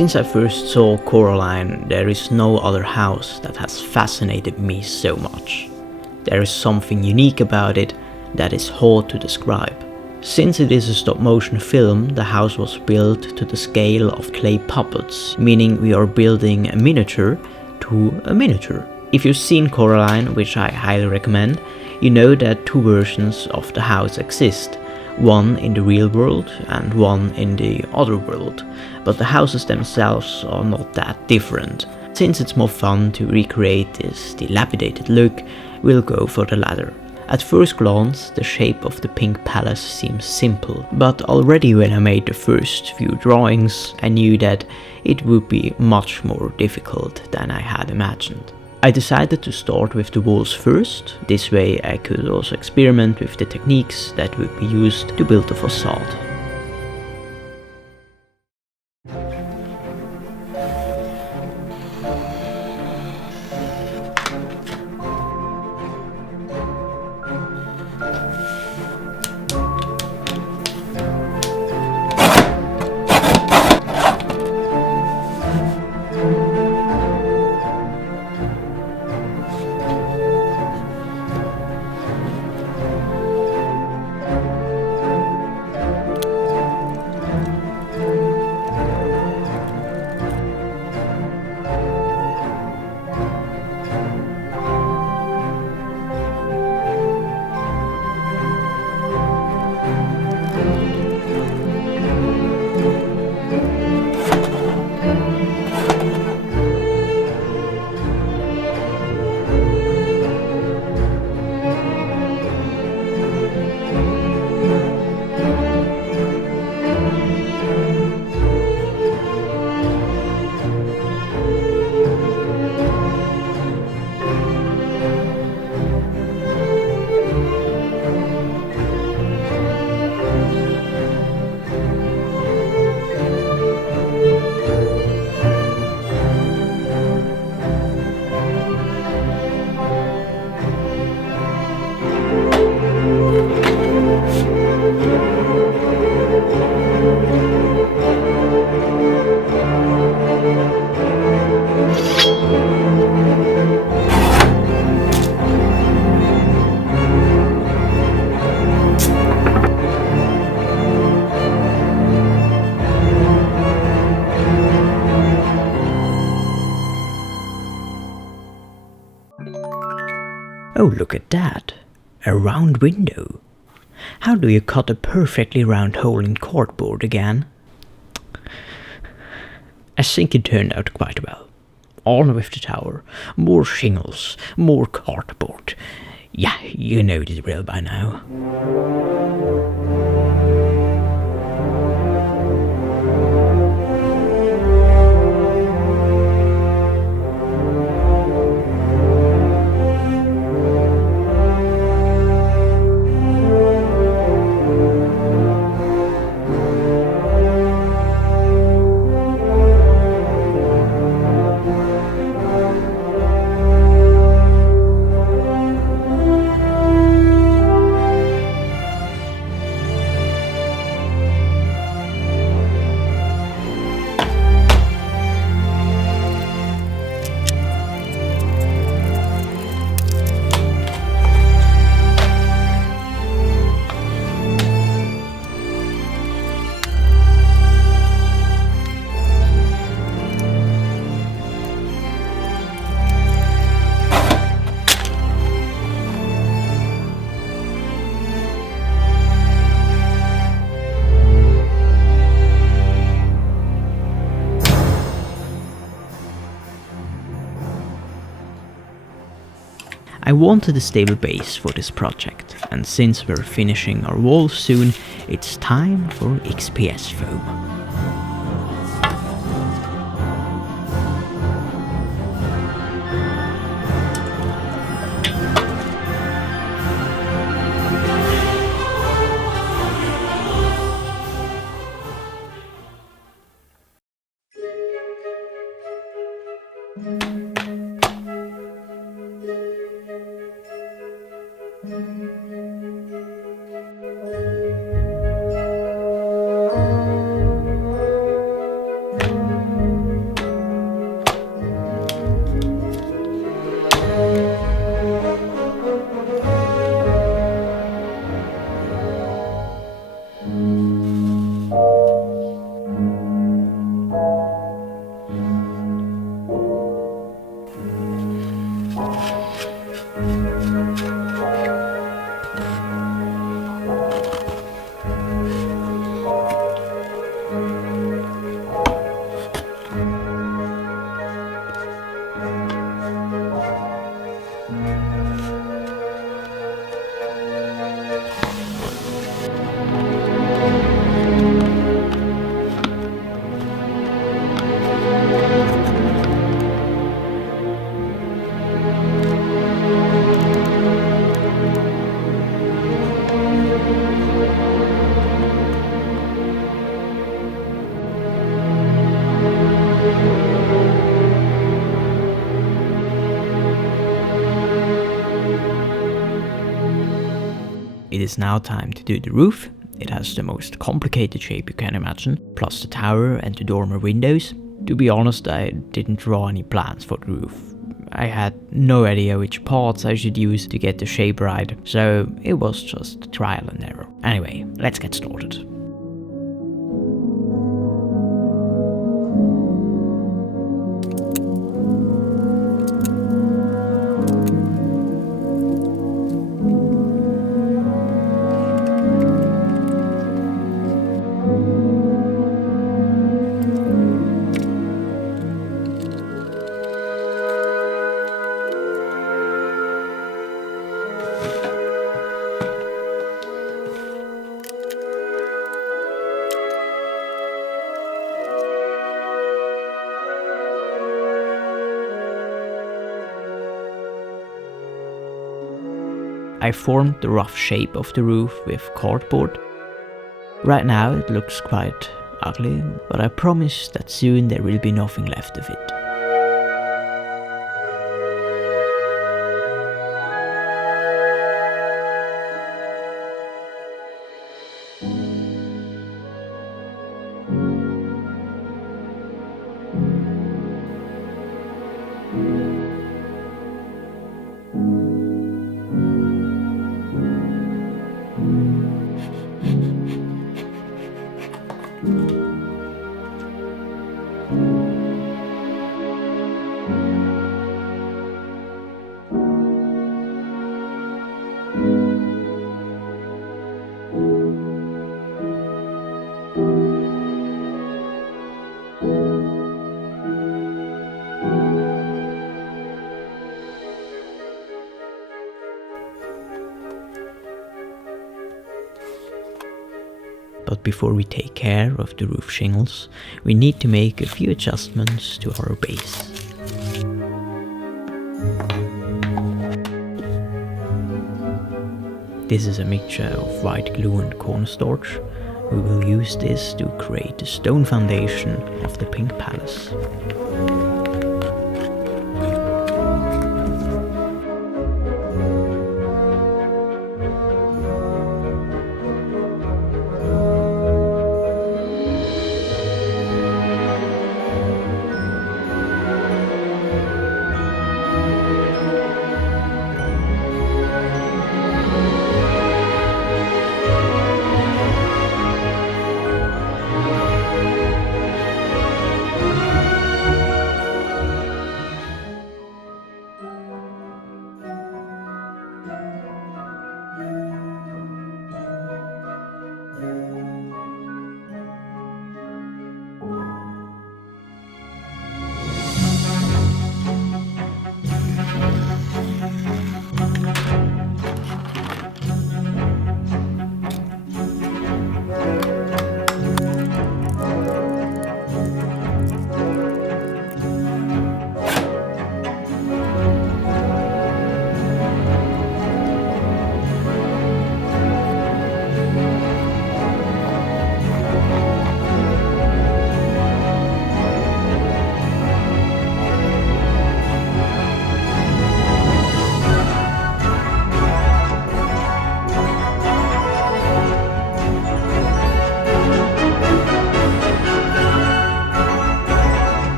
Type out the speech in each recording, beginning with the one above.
Since I first saw Coraline, there is no other house that has fascinated me so much. There is something unique about it that is hard to describe. Since it is a stop-motion film, the house was built to the scale of clay puppets, meaning we are building a miniature to a miniature. If you've seen Coraline, which I highly recommend, you know that two versions of the house exist, one in the real world and one in the other world, but the houses themselves are not that different. Since it's more fun to recreate this dilapidated look, we'll go for the latter. At first glance, the shape of the pink palace seems simple, but already when I made the first few drawings, I knew that it would be much more difficult than I had imagined. I decided to start with the walls first, this way I could also experiment with the techniques that would be used to build the facade. Oh, look at that! A round window! How do you cut a perfectly round hole in cardboard again? I think it turned out quite well. On with the tower. More shingles, more cardboard. Yeah, you know the drill by now. I wanted a stable base for this project, and since we're finishing our walls soon, it's time for XPS foam. it is now time to do the roof. It has the most complicated shape you can imagine, plus the tower and the dormer windows. To be honest, I didn't draw any plans for the roof. I had no idea which parts I should use to get the shape right, so it was just trial and error. Anyway, let's get started. I formed the rough shape of the roof with cardboard. Right now it looks quite ugly, but I promise that soon there will be nothing left of it. But before we take care of the roof shingles, we need to make a few adjustments to our base. This is a mixture of white glue and cornstarch. We will use this to create the stone foundation of the pink palace.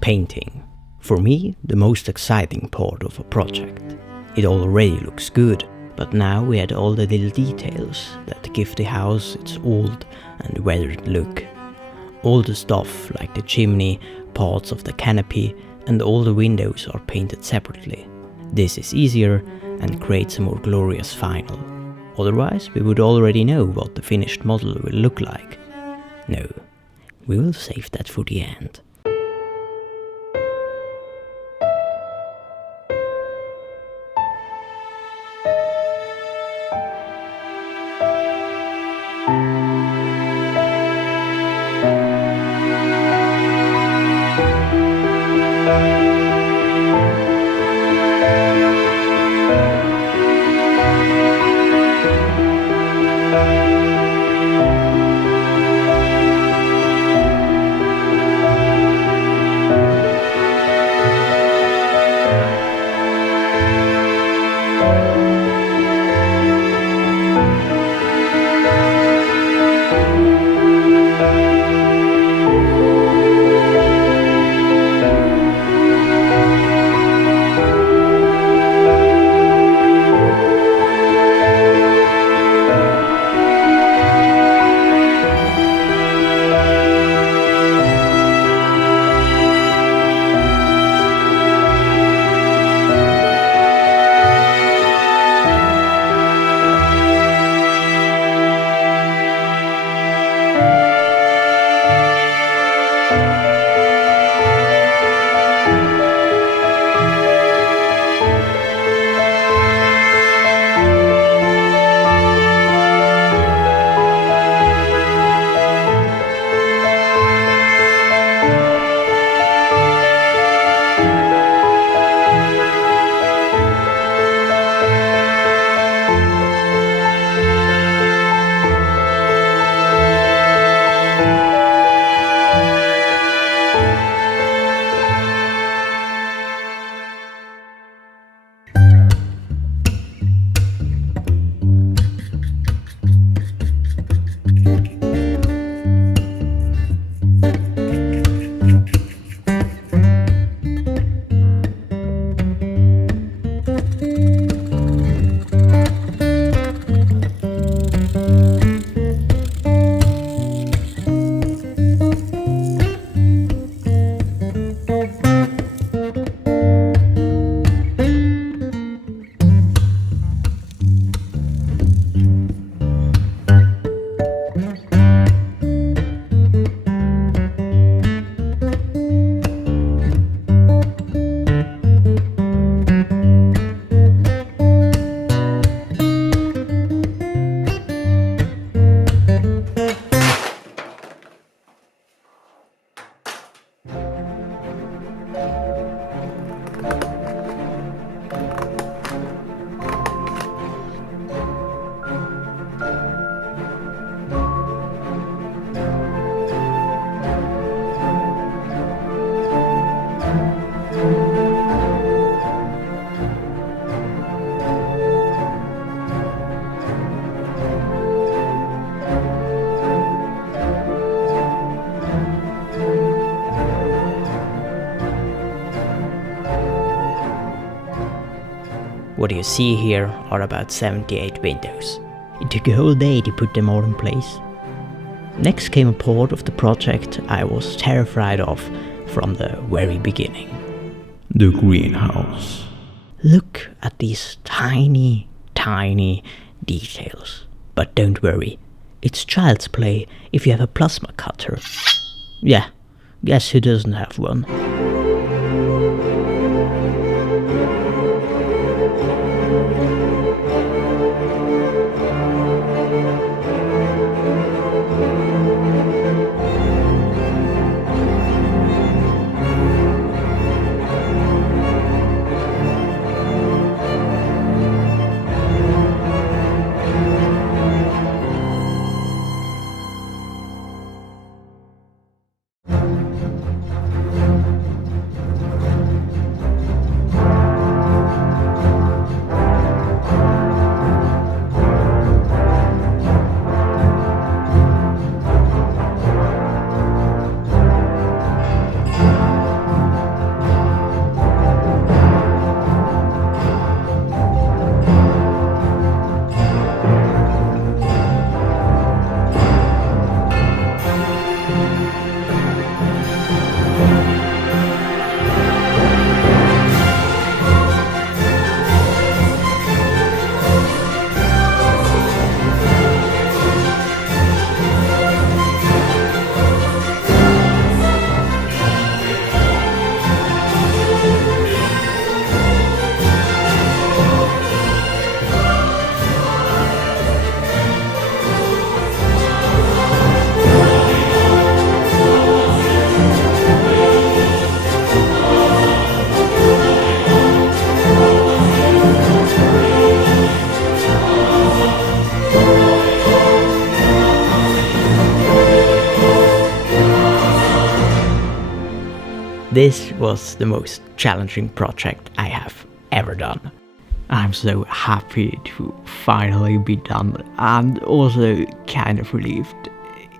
Painting. For me, the most exciting part of a project. It already looks good, But now we had all the little details that give the house its old and weathered look. All the stuff like the chimney, parts of the canopy, and all the windows are painted separately. This is easier and creates a more glorious final. Otherwise, we would already know what the finished model will look like. No, we will save that for the end. What you see here are about 78 windows. It took a whole day to put them all in place. Next came a part of the project I was terrified of from the very beginning. The greenhouse. Look at these tiny details. But don't worry, it's child's play if you have a plasma cutter. Yeah, guess who doesn't have one? This was the most challenging project I have ever done. I'm so happy to finally be done and also kind of relieved.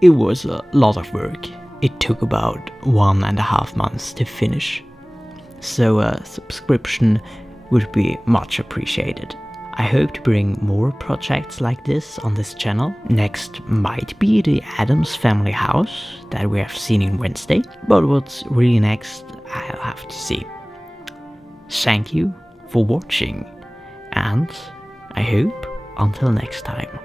It was a lot of work. It took about 1.5 months to finish. So a subscription would be much appreciated. I hope to bring more projects like this on this channel. Next might be the Addams family house that we have seen in Wednesday, but what's really next, I'll have to see. Thank you for watching, and I hope until next time.